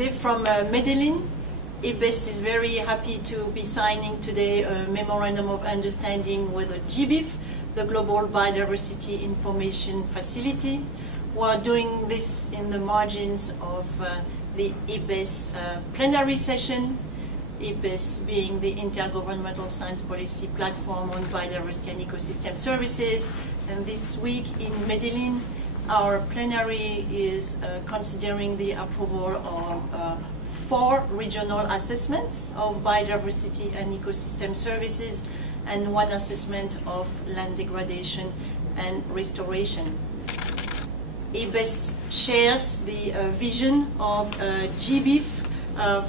today from Medellin. IPBES is very happy to be signing today a Memorandum of Understanding with the GBIF, the Global Biodiversity Information Facility. We are doing this in the margins of the IPBES plenary session, IPBES being the Intergovernmental Science Policy Platform on Biodiversity and Ecosystem Services. And this week in Medellin, our plenary is considering the approval of 4 regional assessments of biodiversity and ecosystem services and 1 assessment of land degradation and restoration. IPBES shares the vision of GBIF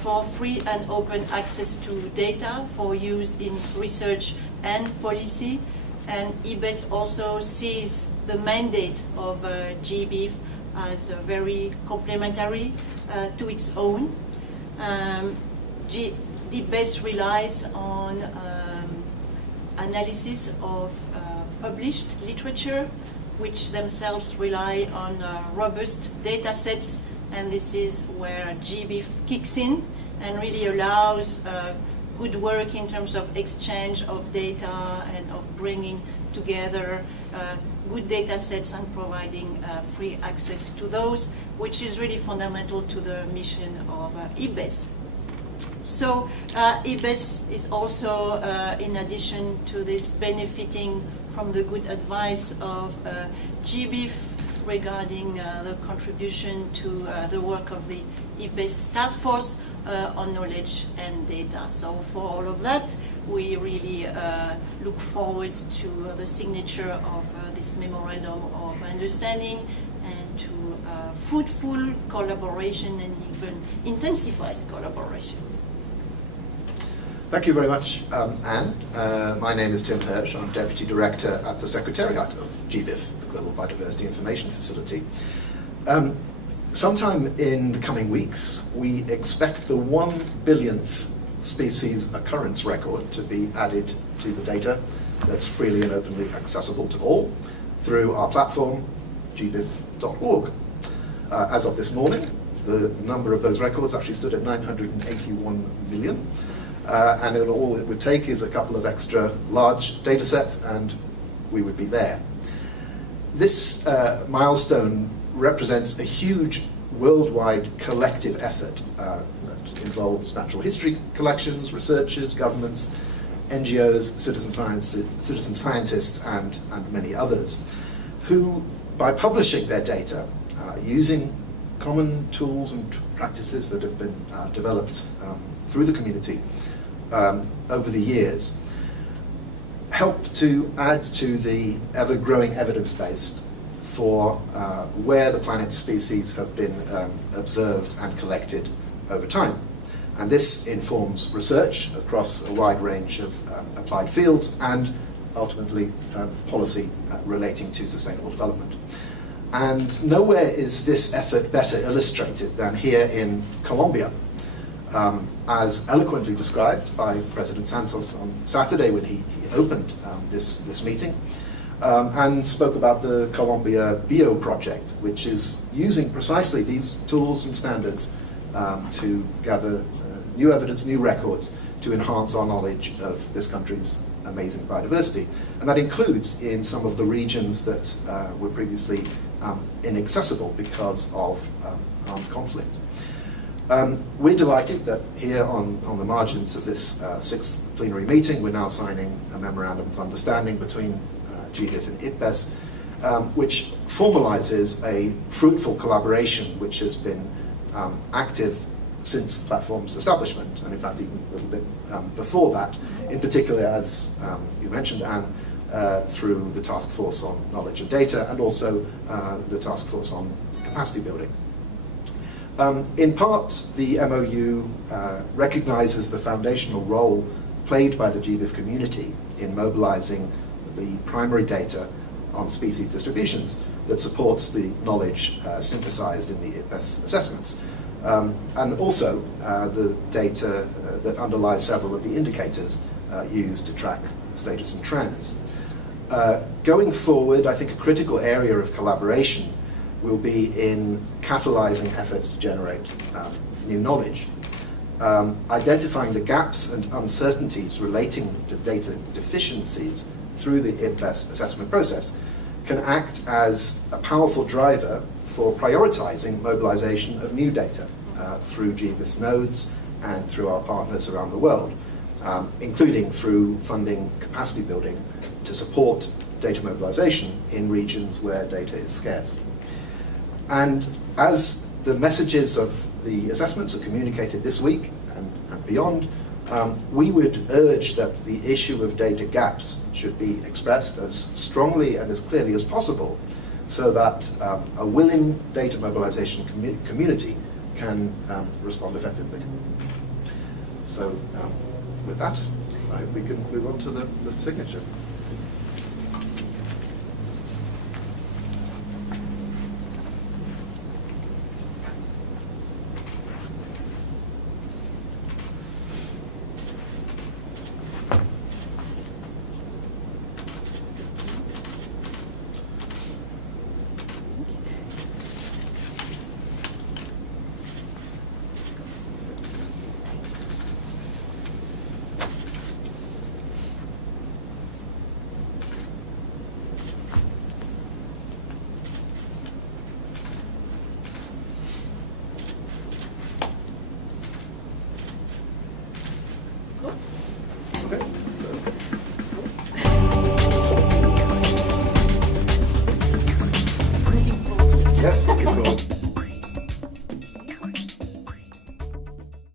for free and open access to data for use in research and policy, and IPBES also sees the mandate of GBIF as very complementary to its own. IPBES relies on analysis of published literature, which themselves rely on robust data sets, and this is where GBIF kicks in and really allows good work in terms of exchange of data and of bringing together good data sets and providing free access to those, which is really fundamental to the mission of IPBES. So IPBES is also, in addition to this, benefiting from the good advice of GBIF regarding the contribution to the work of the IPBES task force on knowledge and data. So for all of that, we really look forward to the signature of this Memorandum of Understanding and to fruitful collaboration and even intensified collaboration. Thank you very much, Anne. My name is Tim Hirsch. I'm Deputy Director at the Secretariat of GBIF, the Global Biodiversity Information Facility. Sometime in the coming weeks, we expect the 1 billionth species occurrence record to be added to the data that's freely and openly accessible to all through our platform, gbif.org. As of this morning, the number of those records actually stood at 981 million. And all it would take is a couple of extra large data sets and we would be there. This milestone represents a huge worldwide collective effort that involves natural history collections, researchers, governments, NGOs, citizen scientists, and many others, who, by publishing their data, using common tools and practices that have been developed through the community over the years, help to add to the ever-growing evidence base for where the planet's species have been observed and collected over time. And this informs research across a wide range of applied fields and ultimately policy relating to sustainable development. And nowhere is this effort better illustrated than here in Colombia, as eloquently described by President Santos on Saturday when he opened this meeting, and spoke about the Colombia Bio project, which is using precisely these tools and standards to gather new evidence, new records, to enhance our knowledge of this country's amazing biodiversity. And that includes in some of the regions that were previously inaccessible because of armed conflict. We're delighted that here on the margins of this 6th plenary meeting, we're now signing a Memorandum of Understanding between GBIF and IPBES, which formalizes a fruitful collaboration which has been active since the platform's establishment, and in fact even a little bit before that, in particular, as you mentioned, Anne, through the Task Force on Knowledge and Data and also the Task Force on Capacity Building. In part, the MOU recognizes the foundational role played by the GBIF community in mobilizing the primary data on species distributions that supports the knowledge synthesized in the IPBES assessments, and also the data that underlies several of the indicators used to track status and trends. Going forward, I think a critical area of collaboration will be in catalyzing efforts to generate new knowledge. Identifying the gaps and uncertainties relating to data deficiencies through the IPBES assessment process can act as a powerful driver for prioritizing mobilization of new data through GBIF's nodes and through our partners around the world, including through funding capacity building to support data mobilization in regions where data is scarce. And as the messages of the assessments are communicated this week and beyond, we would urge that the issue of data gaps should be expressed as strongly and as clearly as possible so that a willing data mobilization community can respond effectively. So with that, I hope we can move on to the signature.